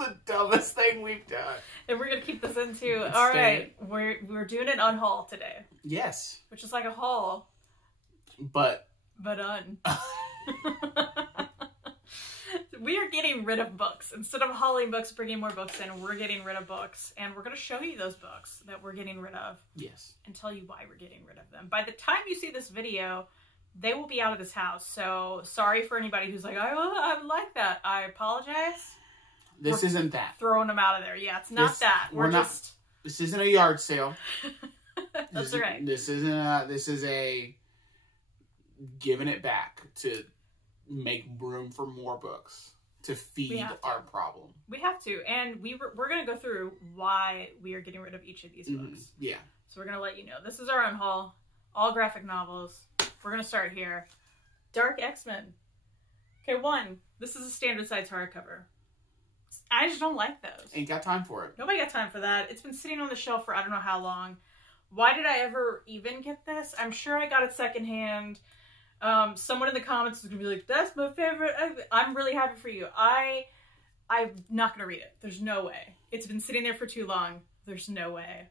the dumbest thing we've done. And we're gonna keep this in too. All right, we're doing an unhaul today. Yes. Which is like a haul. But un. We are getting rid of books. Instead of hauling books, bringing more books in, we're getting rid of books. And we're going to show you those books that we're getting rid of. Yes. And tell you why we're getting rid of them. By the time you see this video, they will be out of this house. So sorry for anybody who's like, I like that. I apologize. This isn't that. Throwing them out of there. Yeah, it's not that. We're just... This isn't a yard sale. That's right. This is a giving it back to make room for more books to feed our problem. We have to, and we're going to go through why we are getting rid of each of these books. Yeah. So we're going to let you know. This is our unhaul, all graphic novels. We're going to start here. Dark X-Men. Okay, this is a standard size hardcover. I just don't like those. Ain't got time for it. Nobody got time for that. It's been sitting on the shelf for I don't know how long. Why did I ever even get this? I'm sure I got it secondhand. Someone in the comments is gonna be like, that's my favorite. I'm really happy for you. I'm not gonna read it. There's no way. It's been sitting there for too long. There's no way.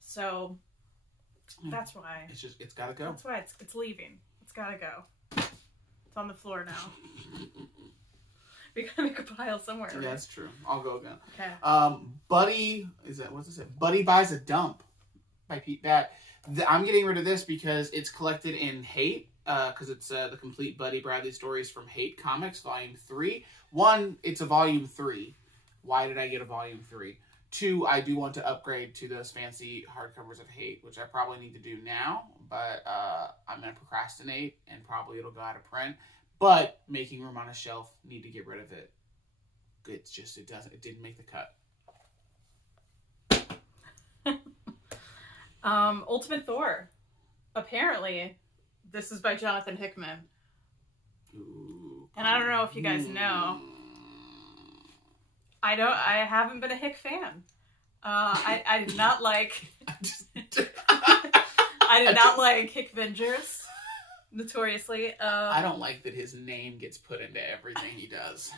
So that's why. It's gotta go. That's why it's leaving. It's gotta go. It's on the floor now. We gotta make a pile somewhere. Right? Yeah, that's true. I'll go again. Okay. Buddy, what's it say? Buddy Buys a Dump by Pete Bat. I'm getting rid of this because it's collected in Hate. Because it's the complete Buddy Bradley stories from Hate Comics, Volume 3. 1, it's a Volume 3. Why did I get a Volume 3? 2, I do want to upgrade to those fancy hardcovers of Hate, which I probably need to do now, but I'm going to procrastinate, and probably it'll go out of print. But making room on a shelf, need to get rid of it. It's just, it didn't make the cut. Ultimate Thor. Apparently... This is by Jonathan Hickman. Ooh, and I don't know if you guys know. I haven't been a Hick fan. I did not like... I did not like Hick Vengers. Notoriously. I don't like that his name gets put into everything he does.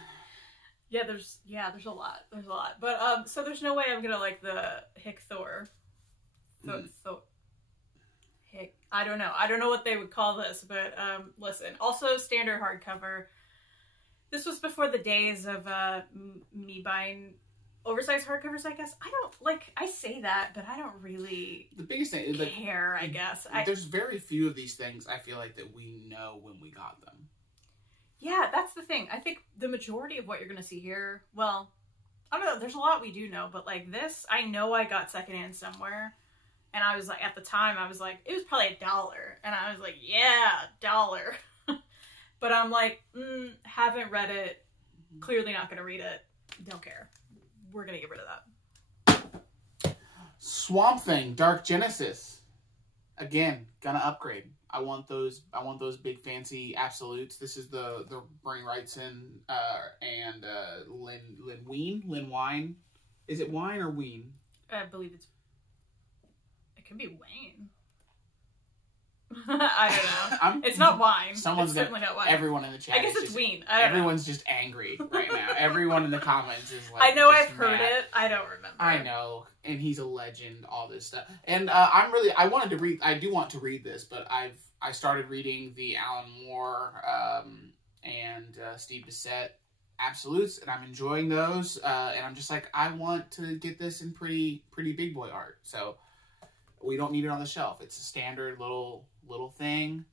Yeah, there's a lot. There's a lot. But, so there's no way I'm gonna like the Hick Thor. I don't know. I don't know what they would call this, but listen. Also, standard hardcover. This was before the days of me buying oversized hardcovers, I guess. I say that, but I don't really care, I guess. There's very few of these things, I feel like, that we know when we got them. Yeah, that's the thing. I think the majority of what you're going to see here, well, I don't know. There's a lot we do know, but like this, I know I got secondhand somewhere. And I was like, at the time, I was like, it was probably $1. And I was like, yeah, $1. But I'm like, haven't read it. Clearly not going to read it. Don't care. We're going to get rid of that. Swamp Thing, Dark Genesis. Again, gonna upgrade. I want those big fancy absolutes. This is the Bernie Wrightson and Lynn Wein. Is it Wine or Ween? I believe it could be Wayne. I don't know. It's not wine. It's certainly not wine. Everyone in the chat. I guess it's Ween. Everyone's just angry right now. Everyone in the comments is like, I know I've heard it. I don't remember. I know. And he's a legend, all this stuff. And I do want to read this, but I started reading the Alan Moore and Steve Bissett absolutes, and I'm enjoying those. And I'm just like, I want to get this in pretty big boy art. So we don't need it on the shelf. It's a standard little thing.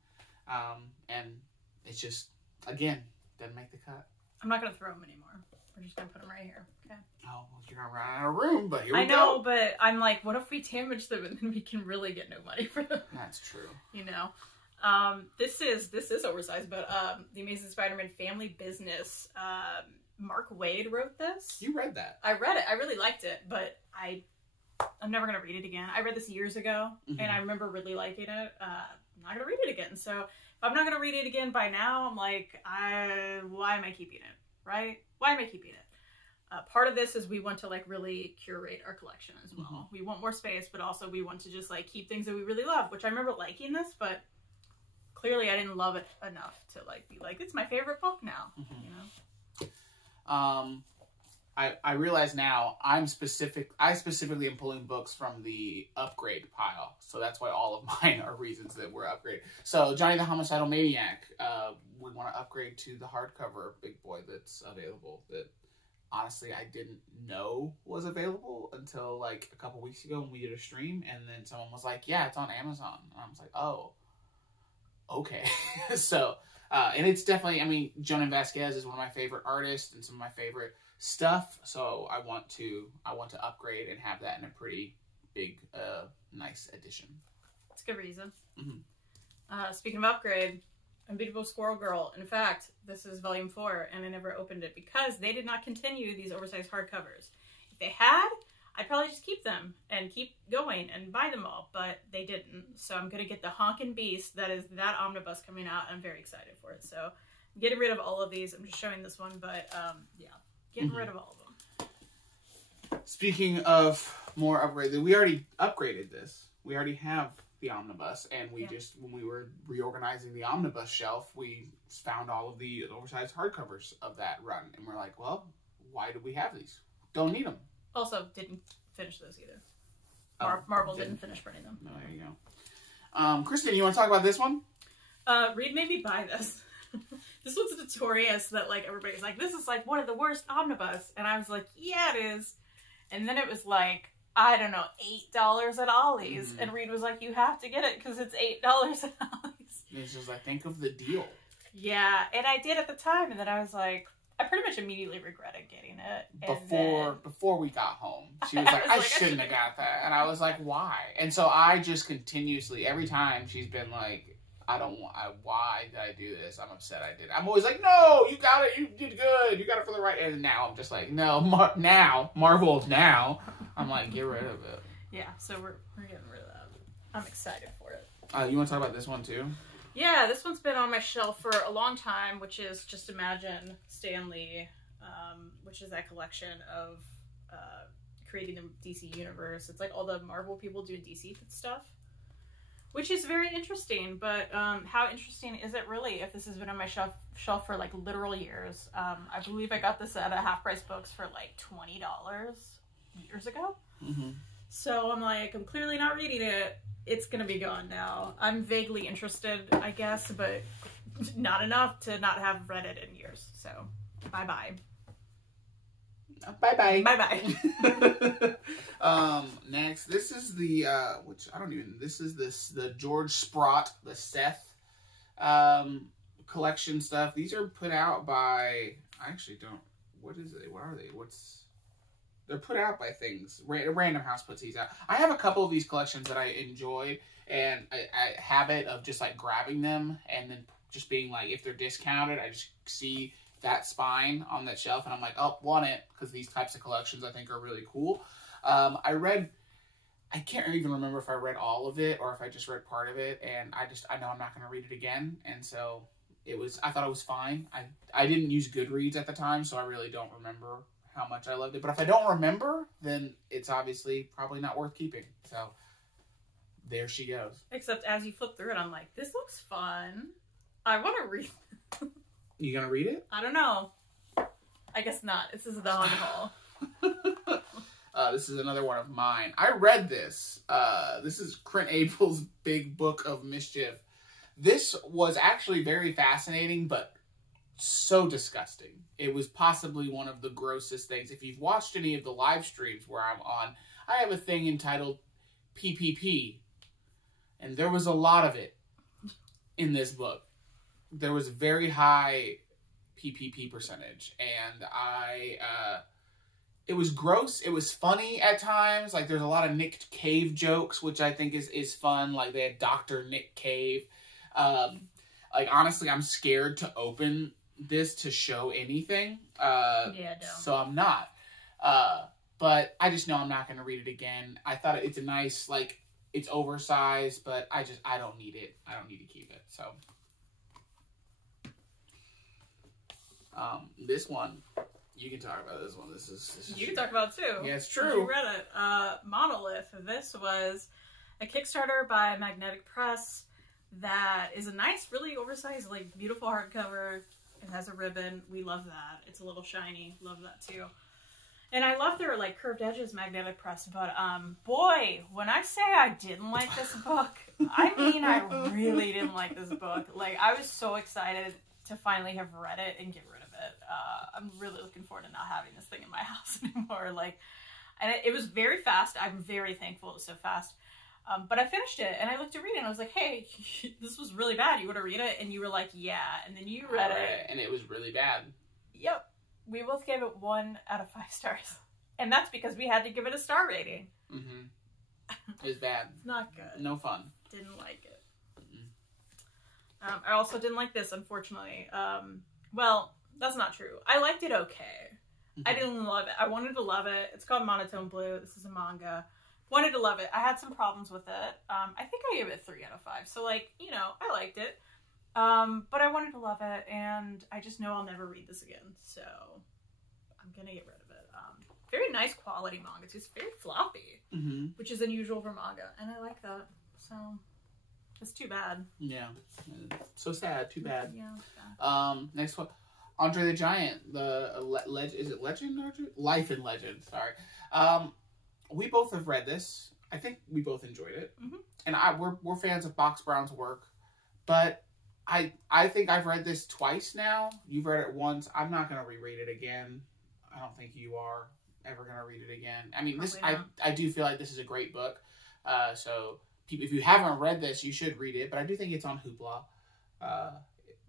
And it's just, again, doesn't make the cut. I'm not going to throw them anymore. We're just going to put them right here. Okay. Oh, well, you're going to run out of room, but here we go. I know, but I'm like, what if we damage them and then we can really get no money for them? That's true. You know? This is oversized, but The Amazing Spider-Man Family Business. Mark Waid wrote this. You read that. I read it. I really liked it, but I'm never going to read it again. I read this years ago, and I remember really liking it. I'm not going to read it again. So if I'm not going to read it again by now, I'm like, why am I keeping it, right? Why am I keeping it? Part of this is we want to like really curate our collection as well. We want more space, but also we want to just like keep things that we really love, which I remember liking this, but clearly I didn't love it enough to like be like, it's my favorite book now, you know? I realize now I specifically am pulling books from the upgrade pile. So that's why all of mine are reasons that we're upgraded. So Johnny the Homicidal Maniac, we want to upgrade to the hardcover big boy that's available. That honestly I didn't know was available until like a couple weeks ago when we did a stream, and then someone was like, yeah, it's on Amazon. And I was like, oh, okay. So, and it's definitely, I mean, Jonan Vasquez is one of my favorite artists and some of my favorite stuff. So I want to upgrade and have that in a pretty big, nice edition. That's a good reason. Mm-hmm. Speaking of upgrade, Unbeatable Squirrel Girl. In fact, this is volume 4, and I never opened it because they did not continue these oversized hardcovers. If they had, I'd probably just keep them and keep going and buy them all, but they didn't. So I'm going to get the Honkin' Beast. That is that omnibus coming out. I'm very excited for it. So I'm getting rid of all of these. I'm just showing this one, but yeah, getting rid of all of them. Speaking of more upgrade, we already upgraded this. We already have the omnibus, and we just, when we were reorganizing the omnibus shelf, we found all of the oversized hardcovers of that run, and we're like, well, why do we have these? Don't need them. Also, didn't finish those either. Marvel didn't finish printing them. No, there you go. Kristen, you want to talk about this one? Reed made me buy this. This one's notorious that like everybody's like, this is like one of the worst omnibus, and I was like, yeah, it is. And then it was like, I don't know, $8 at Ollie's. Mm-hmm. And Reed was like, you have to get it because it's $8 at Ollie's. And it's just, I think of the deal. Yeah, and I did at the time, and then I was like, I pretty much immediately regretted getting it. Before we got home, she was like, I shouldn't have got that. And I was like, why? And so I just continuously, every time she's been like, why did I do this? I'm upset I did. I'm always like, no, you got it. You did good. You got it for the right. And now I'm just like, no, Marvel now. I'm like, get rid of it. Yeah, so we're getting rid of that. I'm excited for it. You want to talk about this one too? Yeah, this one's been on my shelf for a long time, which is Just Imagine Stan Lee, which is that collection of creating the DC universe. It's like all the Marvel people do DC stuff, which is very interesting. But how interesting is it really if this has been on my shelf for like literal years? I believe I got this at a Half Price Books for like $20 years ago. Mm-hmm. So I'm like, I'm clearly not reading it. It's going to be gone now. I'm vaguely interested, I guess, but not enough to not have read it in years. So, bye-bye. Bye-bye. Bye-bye. Next, this is the, the George Sprott, the Seth, collection stuff. These are put out by, what is it? What are they? They're put out by things. Random House puts these out. I have a couple of these collections that I enjoy, and I habit of just like grabbing them and then just being like, if they're discounted, I just see that spine on that shelf and I'm like, oh, want it, because these types of collections I think are really cool. I can't even remember if I read all of it or if I just read part of it, and I know I'm not going to read it again, and so I thought it was fine. I didn't use Goodreads at the time, so I really don't remember how much I loved it. But if I don't remember, then it's obviously probably not worth keeping. So there she goes. Except as you flip through it, I'm like, this looks fun. I want to read it. You gonna read it? I don't know. I guess not. This is the Unhaul. This is another one of mine. I read this. This is Clint April's Big Book of Mischief. This was actually very fascinating, but so disgusting. It was possibly one of the grossest things. If you've watched any of the live streams where I'm on, I have a thing entitled PPP, and there was a lot of it in this book. There was a very high PPP percentage, and it was gross. It was funny at times. Like, there's a lot of Nick Cave jokes, which I think is fun. Like, they had Dr. Nick Cave. Like, honestly, I'm scared to open this to show anything. Yeah, don't. So I'm not. But I just know I'm not going to read it again. I thought it's a nice, like, it's oversized, but I don't need it. I don't need to keep it. So, this one, you can talk about this one. This is you can talk about it too. Yeah, it's true. You read it. Monolith. This was a Kickstarter by Magnetic Press that is a nice, really oversized, like, beautiful hardcover. It has a ribbon. We love that. It's a little shiny. Love that too. And I love their like curved edges magnetic press, but boy, when I say I didn't like this book, I mean I really didn't like this book. Like I was so excited to finally have read it and get rid of it. I'm really looking forward to not having this thing in my house anymore. Like, and it was very fast. I'm very thankful it was so fast. But I finished it and I looked to read it and I was like, hey, this was really bad. You want to read it? And you were like, yeah. And then you read it. And it was really bad. Yep. We both gave it 1 out of 5 stars. And that's because we had to give it a star rating. Mm-hmm. It was bad. It's not good. No fun. Didn't like it. I also didn't like this, unfortunately. Well, that's not true. I liked it okay. Mm-hmm. I didn't love it. I wanted to love it. It's called Monotone Blue. This is a manga. Wanted to love it. I had some problems with it. I think I gave it 3 out of 5. So, like, you know, I liked it. But I wanted to love it, and I just know I'll never read this again. So, I'm going to get rid of it. Very nice quality manga, too. It's very floppy, which is unusual for manga. And I like that. So, it's too bad. Yeah. So sad. Too bad. Yeah, it's bad. Next one. Andre the Giant. Is it Legend? Life in Legend. Sorry. We both have read this. I think we both enjoyed it. Mm-hmm. And we're fans of Box Brown's work. But I think I've read this twice now. You've read it once. I'm not going to reread it again. I don't think you are ever going to read it again. I mean, I do feel like this is a great book. So if you haven't read this, you should read it. But I do think it's on Hoopla,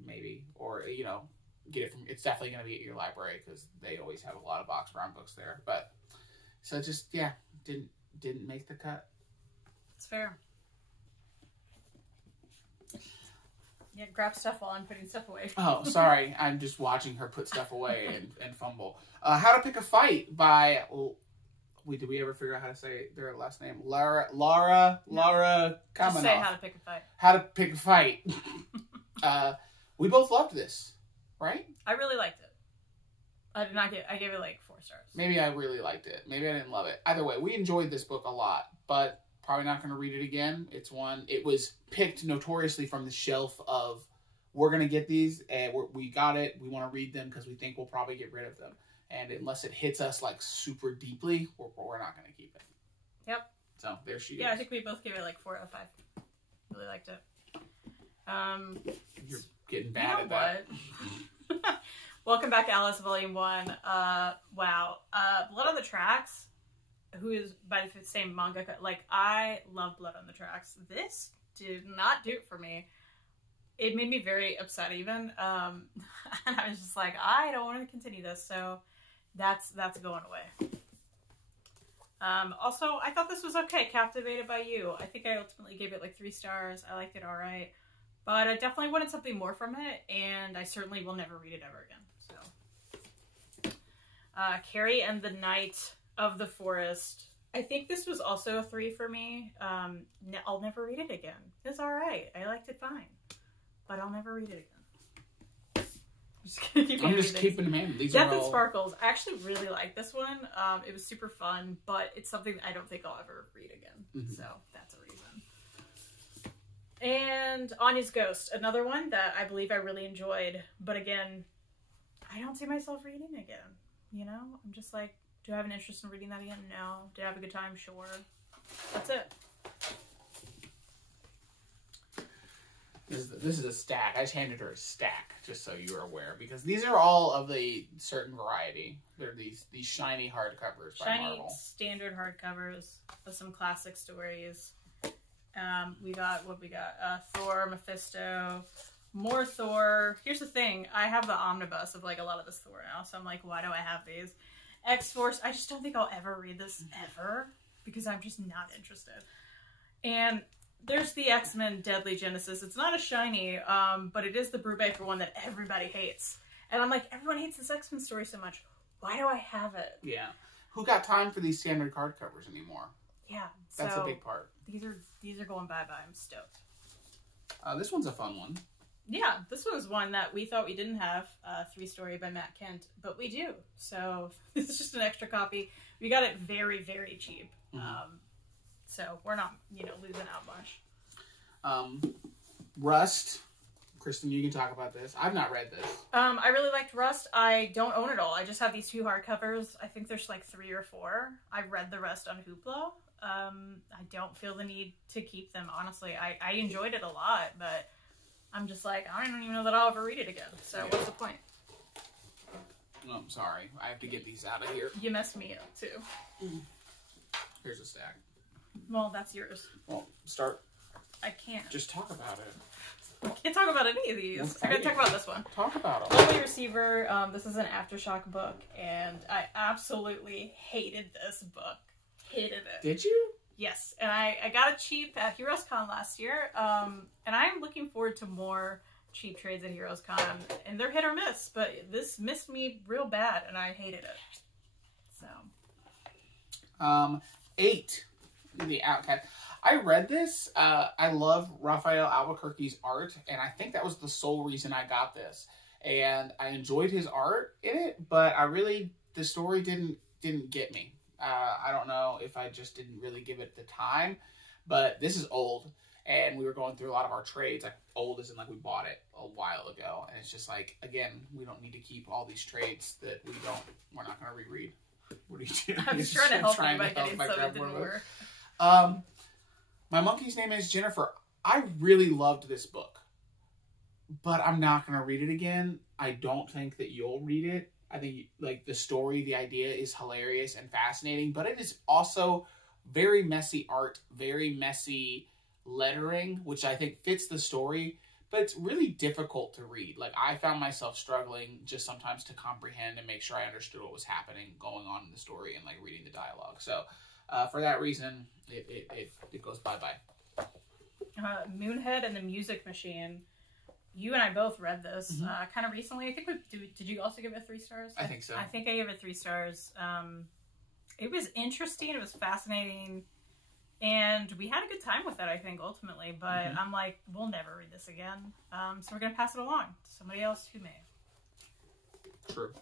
maybe. Or, you know, get it from... It's definitely going to be at your library because they always have a lot of Box Brown books there. But, so just, yeah, didn't make the cut. It's fair. Yeah, grab stuff while I'm putting stuff away. Oh, sorry. I'm just watching her put stuff away and fumble. How to Pick a Fight by... Did we ever figure out how to say their last name? Laura Kamanoff. Just say How to Pick a Fight. How to Pick a Fight. We both loved this, right? I really liked it. I gave it like 4 stars. Maybe I really liked it. Maybe I didn't love it. Either way, we enjoyed this book a lot, but probably not going to read it again. It was picked notoriously from the shelf of, we're going to get these, and we got it. We want to read them because we think we'll probably get rid of them. And unless it hits us like super deeply, we're not going to keep it. Yep. So there she is. Yeah, I think we both gave it like 4 out of 5. Really liked it. You're getting bad at that. What? Welcome back, Alice, Volume 1. Wow. Blood on the Tracks, who is by the same manga. Like, I love Blood on the Tracks. This did not do it for me. It made me very upset even. And I was just like, I don't want to continue this. So that's going away. Also, I thought this was okay. Captivated by You. I think I ultimately gave it like 3 stars. I liked it all right. But I definitely wanted something more from it. And I certainly will never read it ever again. So, Carrie and the Knight of the Forest. I think this was also a 3 for me. I'll never read it again. It's all right. I liked it fine. But I'll never read it again. I'm just keeping them in. Death and Sparkles. I actually really like this one. It was super fun, but it's something I don't think I'll ever read again. Mm-hmm. So that's a reason. And Anya's Ghost. Another one that I believe I really enjoyed. But again, I don't see myself reading again. You know? I'm just like, do I have an interest in reading that again? No. Did I have a good time? Sure. That's it. This is a stack. I just handed her a stack, just so you are aware, because these are all of the certain variety. They're these shiny hardcovers by Marvel. Shiny standard hardcovers of some classic stories. We got Thor, Mephisto, more Thor. Here's the thing: I have the omnibus of like a lot of this Thor now, so I'm like, why do I have these? X-Force. I just don't think I'll ever read this ever because I'm just not interested. And there's the X-Men Deadly Genesis. It's not a shiny, but it is the Brubaker one that everybody hates. And I'm like, everyone hates this X-Men story so much. Why do I have it? Yeah. Who got time for these standard hardcovers anymore? Yeah. That's a big part. These are going bye-bye. I'm stoked. This one's a fun one. Yeah, this was one that we thought we didn't have, 3-story by Matt Kent, but we do. So this is just an extra copy. We got it very, very cheap. Mm-hmm. So we're not, losing out much. Rust, Kristen, you can talk about this. I've not read this. I really liked Rust. I don't own it all. I just have these 2 hardcovers. I think there's like 3 or 4. I read the rest on Hoopla. I don't feel the need to keep them, honestly. I enjoyed it a lot, but I'm just like, I don't even know that I'll ever read it again. So what's the point? Oh, I'm sorry. I have to get these out of here. You messed me up, too. Here's a stack. Well, that's yours. Well, start. I can't. Just talk about it. I can't talk about any of these. Okay. I'm going to talk about this one. Talk about it. Lonely Receiver. This is an Aftershock book, and I absolutely hated this book. Hated it. Did you? Yes, and I got it cheap at HeroesCon last year, and I'm looking forward to more cheap trades at HeroesCon, and they're hit or miss, but this missed me real bad, and I hated it. So. 8. The Outcast. I read this. I love Raphael Albuquerque's art, and I think that was the sole reason I got this. And I enjoyed his art in it, but the story didn't get me. I don't know if I just didn't really give it the time, but this is old, and we were going through a lot of our trades. Like, old as in like we bought it a while ago, and it's just like, again, we don't need to keep all these trades that we're not going to reread. What are you doing? I was trying to help you by getting some, it didn't work. My monkey's name is Jennifer. I really loved this book, but I'm not going to read it again. I don't think that you'll read it. I think, like, the story, the idea is hilarious and fascinating, but it is also very messy art, very messy lettering, which I think fits the story, but it's really difficult to read. Like, I found myself struggling just sometimes to comprehend and make sure I understood what was happening, going on in the story, and, like, reading the dialogue. So, for that reason, it goes bye-bye. Moonhead and the Music Machine. You and I both read this kind of recently. I think did you also give it 3 stars? I think so. I think I gave it 3 stars. It was interesting. It was fascinating. And we had a good time with it, I think, ultimately. But I'm like, we'll never read this again. So we're going to pass it along to somebody else who may. True.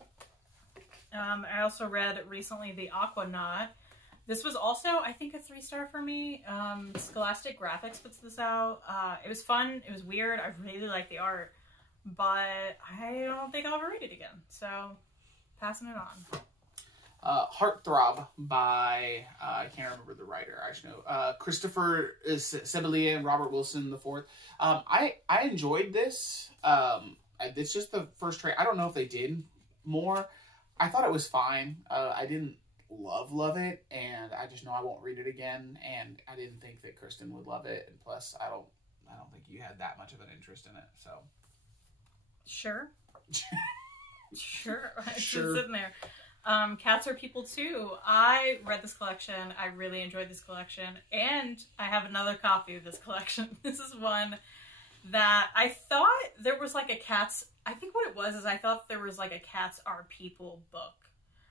I also read recently The Aquanaut. This was also, I think, a 3-star for me. Scholastic Graphics puts this out. It was fun. It was weird. I really liked the art. But I don't think I'll ever read it again. So, passing it on. Heartthrob by, I can't remember the writer, I should know. Christopher Sebelier and Robert Wilson IV. I enjoyed this. It's just the first trade. I don't know if they did more. I thought it was fine. I didn't love it, and I just know I won't read it again, and I didn't think that Kristen would love it, and plus I don't think you had that much of an interest in it, so. Sure. Sure. It's Sure. sitting there. Cats Are People Too. I read this collection. I really enjoyed this collection, and I have another copy of this collection. This is one that I thought there was like a Cats, I think what it was is I thought there was like a Cats Are People book.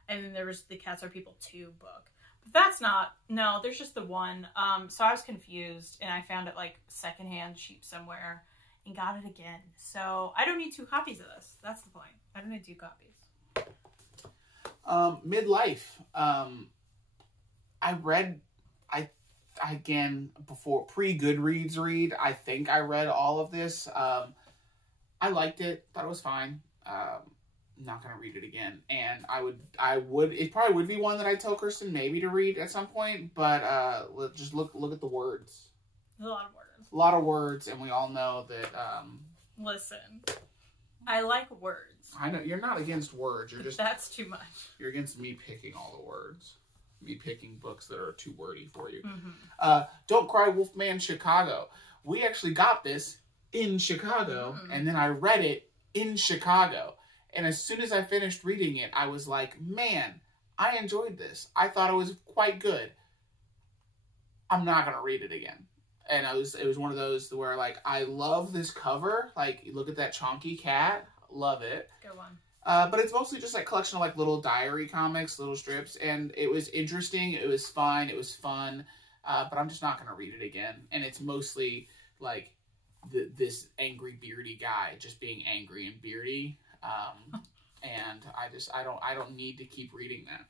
And then there was the Cats Are People 2 book. But that's not, no, there's just the one. So I was confused, and I found it like secondhand cheap somewhere and got it again. So I don't need 2 copies of this. That's the point. I don't need 2 copies. Midlife. I read, again, before pre-Goodreads read, I think I read all of this. I liked it. Thought it was fine. Not gonna read it again, and it probably would be one that I'd tell Kristen maybe to read at some point, but just look at the words. There's a lot of words. A lot of words, and we all know that. Listen, I like words. I know you're not against words. You're just that's too much. You're against me picking all the words. Me picking books that are too wordy for you. Don't Cry Wolfman Chicago. We actually got this in Chicago, and then I read it in Chicago. And as soon as I finished reading it, I was like, man, I enjoyed this. I thought it was quite good. I'm not going to read it again. And it was one of those where, like, I love this cover. Like, look at that chonky cat. Love it. Good one. But it's mostly just like collection of like little diary comics, little strips. And it was interesting. It was fine. It was fun. But I'm just not going to read it again. And it's mostly like this angry beardy guy just being angry and beardy. And I don't need to keep reading that.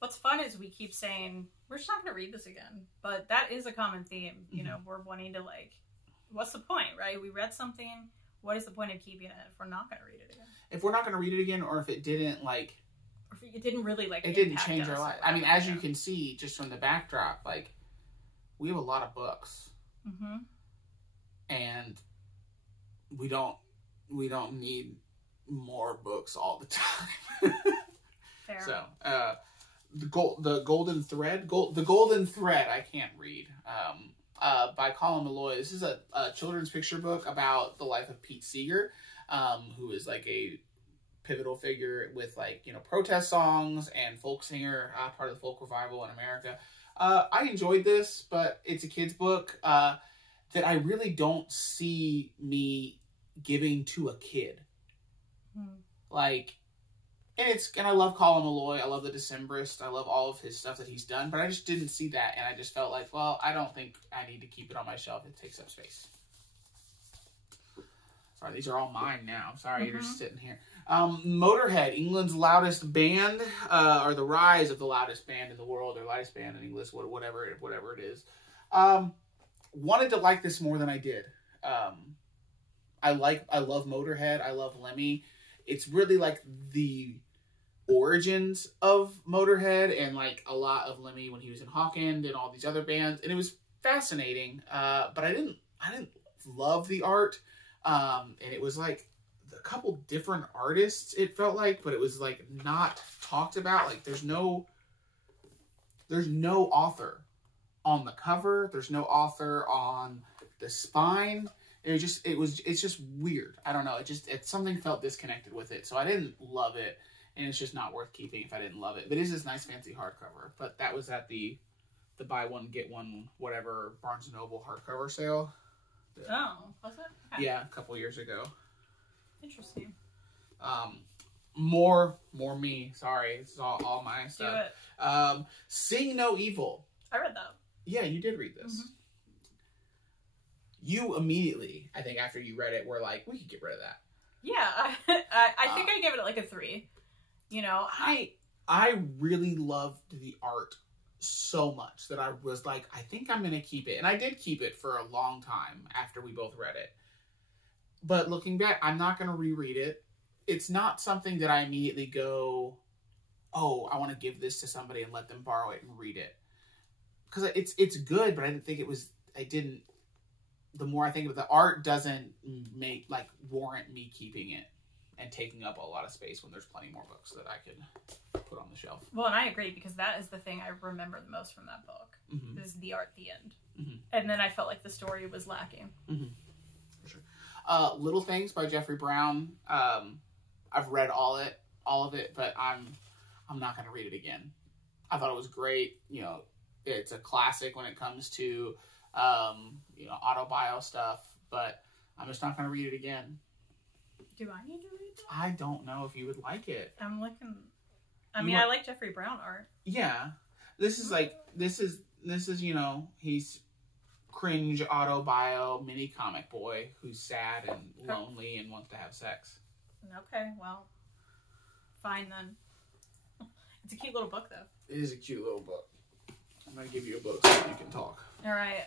What's fun is we keep saying, we're just not going to read this again. But that is a common theme. You know, we're wanting to like, what's the point, right? We read something, what is the point of keeping it if we're not going to read it again? If we're not going to read it again, or if it didn't, like... Or if it didn't really, like, it didn't change our life. I mean, as you can see, just from the backdrop, like, we have a lot of books. Mm-hmm. And we don't need more books all the time. Fair. So, the Golden Thread, the Golden Thread, I can't read, by Colin Malloy. This is a children's picture book about the life of Pete Seeger, who is like a pivotal figure with, like, you know, protest songs and folk singer, part of the folk revival in America. I enjoyed this, but it's a kid's book that I really don't see me giving to a kid. Like, and I love Colin Malloy. I love The Decemberist. I love all of his stuff that he's done, but I just didn't see that, and I just felt like, well, I don't think I need to keep it on my shelf. It takes up space. Sorry, these are all mine now. Sorry, you're just sitting here. Motorhead, England's loudest band, or the rise of the loudest band in the world, or loudest band in English, whatever it is. Wanted to like this more than I did. I love Motorhead. I love Lemmy. It's really like the origins of Motorhead and like a lot of Lemmy when he was in Hawkend and all these other bands, and it was fascinating. But I didn't love the art. And it was like a couple different artists, it felt like, but it was like not talked about. Like there's no author on the cover. There's no author on the spine. It's just weird. I don't know. Something felt disconnected with it. So I didn't love it, and it's just not worth keeping if I didn't love it. But it is this nice fancy hardcover. But that was at the buy one get one whatever Barnes & Noble hardcover sale. Oh, was it? Okay. Yeah, a couple years ago. Interesting. More me. Sorry, this is all my stuff. Do it. Sing No Evil. I read that. Yeah, you did read this. Mm-hmm. You immediately, I think after you read it, were like, we could get rid of that. Yeah, I think I gave it like a 3. You know, I really loved the art so much that I was like, I think I'm going to keep it. And I did keep it for a long time after we both read it. But looking back, I'm not going to reread it. It's not something that I immediately go, oh, I want to give this to somebody and let them borrow it and read it. Because it's good, but I didn't think it was, the more I think of it, the art doesn't warrant me keeping it and taking up a lot of space when there's plenty more books that I could put on the shelf. Well, and I agree, because that is the thing I remember the most from that book, is the art at the end. And then I felt like the story was lacking. For sure. Little Things by Jeffrey Brown. I've read all of it, but I'm not going to read it again. I thought it was great. You know, it's a classic when it comes to autobio stuff, but I'm just not going to read it again. Do I need to read it? I don't know if you would like it. I'm looking. I like Jeffrey Brown art. Yeah. This is he's cringe autobio mini comic boy who's sad and lonely and wants to have sex. Okay, well, fine then. It's a cute little book, though. It is a cute little book. I'm going to give you a book so you can talk. All right.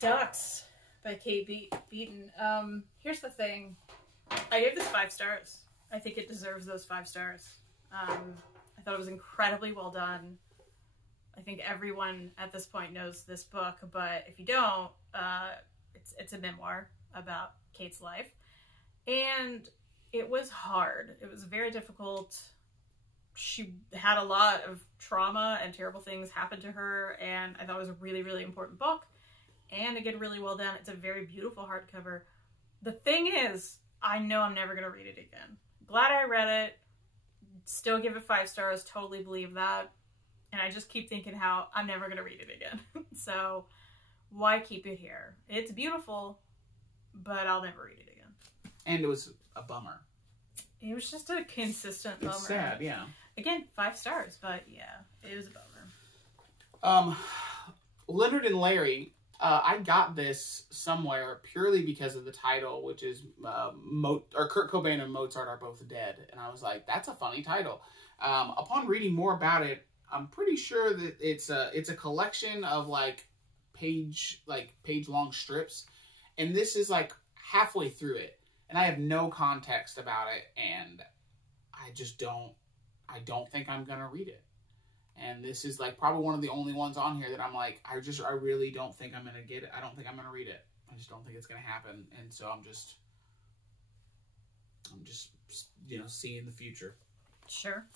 Ducks by Kate Beaton. Here's the thing. I gave this 5 stars. I think it deserves those 5 stars. I thought it was incredibly well done. I think everyone at this point knows this book, but if you don't, it's a memoir about Kate's life. And it was hard. It was very difficult. She had a lot of trauma and terrible things happen to her, and I thought it was a really, really important book. And again, really well done. It's a very beautiful hardcover. The thing is, I know I'm never going to read it again. Glad I read it. Still give it 5 stars. Totally believe that. And I just keep thinking how I'm never going to read it again. So why keep it here? It's beautiful, but I'll never read it again. And it was a bummer. It was just a consistent bummer. It's sad, yeah. Again, 5 stars, but yeah, it was a bummer. Leonard and Larry, I got this somewhere purely because of the title, which is Kurt Cobain and Mozart Are Both Dead. And I was like, that's a funny title. Upon reading more about it, I'm pretty sure that it's a collection of page long strips, And this is like halfway through it, and I have no context about it, and I don't think I'm gonna read it. And this is like probably one of the only ones on here that I'm like, I really don't think I'm gonna get it. I don't think I'm gonna read it. I just don't think it's gonna happen. And so I'm just seeing the future. Sure.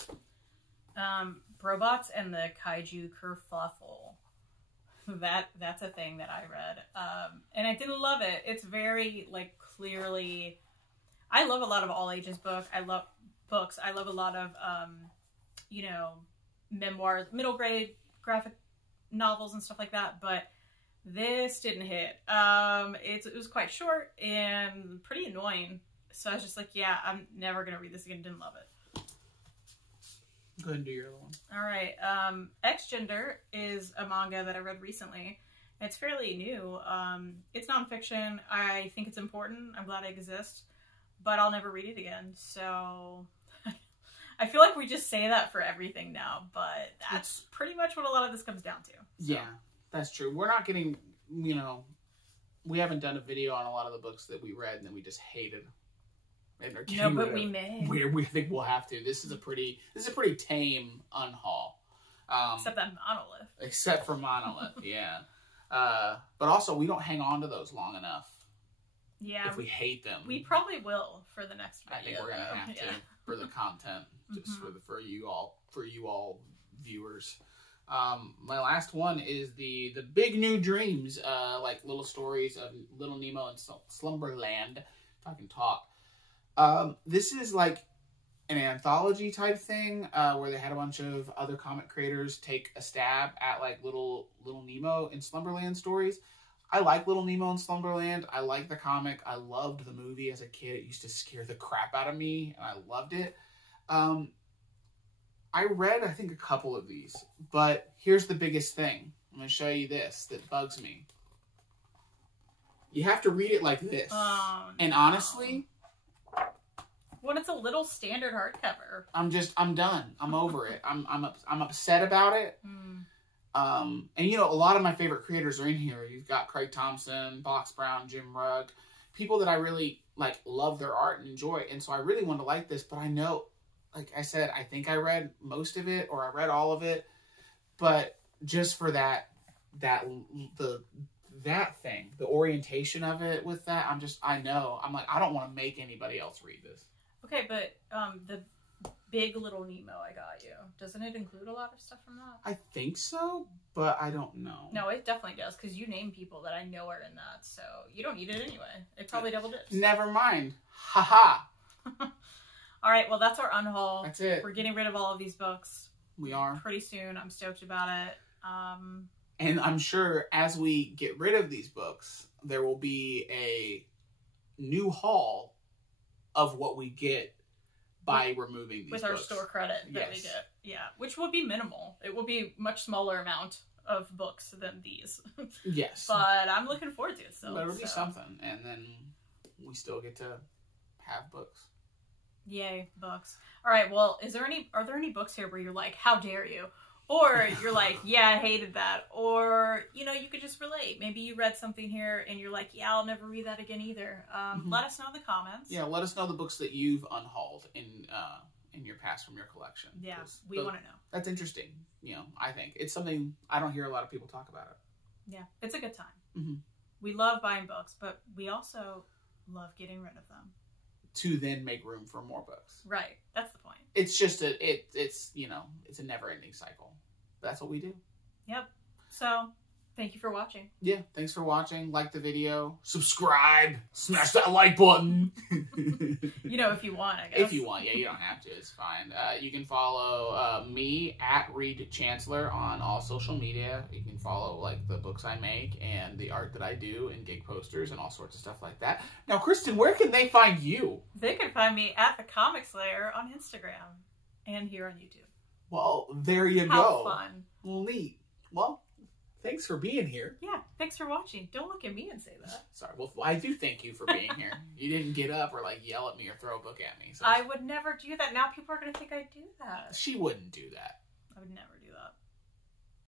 Robots and the Kaiju Kerfuffle. That's a thing that I read. And I didn't love it. It's very, like, clearly... I love a lot of all ages books. I love a lot of, memoirs, middle grade graphic novels and stuff like that. But this didn't hit. It was quite short and pretty annoying. So I was just like, yeah, I'm never going to read this again. Didn't love it. Go ahead and do your other one. All right. X-Gender is a manga that I read recently. It's fairly new. It's nonfiction. I think it's important. I'm glad it exists. But I'll never read it again. So I feel like we just say that for everything now. But that's pretty much what a lot of this comes down to. So. Yeah, that's true. We're not getting, we haven't done a video on a lot of the books that we read and that we just hated. No, but we may. We think we'll have to. This is a pretty tame unhaul. Except that Monolith. Except for Monolith, yeah. But also, we don't hang on to those long enough. Yeah. If we hate them. We probably will for the next video. I think we're going to have to for the content. Just for you all viewers. My last one is the Big New Dreams, like little stories of Little Nemo and Slumberland. If I can talk. This is like an anthology type thing, where they had a bunch of other comic creators take a stab at like Little Nemo and Slumberland stories. I like Little Nemo and Slumberland. I like the comic. I loved the movie as a kid. It used to scare the crap out of me, and I loved it. I read, I think, a couple of these, but here's the biggest thing. I'm going to show you this that bugs me. You have to read it like this. Oh, and honestly... When it's a little standard hardcover. I'm done. I'm over it. I'm upset about it. And a lot of my favorite creators are in here. You've got Craig Thompson, Box Brown, Jim Rugg, people that I really love their art and enjoy. And so I really want to like this, but I know, like I said, I think I read most of it or I read all of it, but just for that thing, the orientation of it with that, I don't want to make anybody else read this. Okay, but the Big Little Nemo I got you, doesn't it include a lot of stuff from that? I think so, but I don't know. No, it definitely does, because you name people that I know are in that, so you don't need it anyway. It probably double dips. Never mind. Haha. All right, well, that's our unhaul. That's it. We're getting rid of all of these books. We are. Pretty soon. I'm stoked about it. And I'm sure as we get rid of these books, there will be a new haul of what we get by removing these with books. Our store credit that we get. Yeah, which will be minimal. It will be much smaller amount of books than these. Yes. But I'm looking forward to it still. But it'll be something. And then we still get to have books. Yay, books. All right, well, are there any books here where you're like, how dare you? Or you're like, yeah, I hated that. Or, you could just relate. Maybe you read something here and you're like, yeah, I'll never read that again either. Let us know in the comments. Yeah, let us know the books that you've unhauled in your past from your collection. Yeah, we want to know. That's interesting. I think. It's something I don't hear a lot of people talk about it. Yeah, it's a good time. Mm-hmm. We love buying books, but we also love getting rid of them. To then make room for more books. Right, that's the point. It's just it's a never-ending cycle. That's what we do. Yep. So, thank you for watching. Yeah, thanks for watching. Like the video. Subscribe. Smash that like button. If you want, I guess. If you want. Yeah, you don't have to. It's fine. You can follow me at Reed Chancellor on all social media. You can follow the books I make and the art that I do and gig posters and all sorts of stuff like that. Now, Kristen, where can they find you? They can find me at The Comic Slayer on Instagram and here on YouTube. Well, there you go. How fun. Well, neat. Well, thanks for being here. Yeah, thanks for watching. Don't look at me and say that. Sorry. Well, I do thank you for being here. You didn't get up or yell at me or throw a book at me. So I would never do that. Now people are going to think I do that. She wouldn't do that. I would never do that.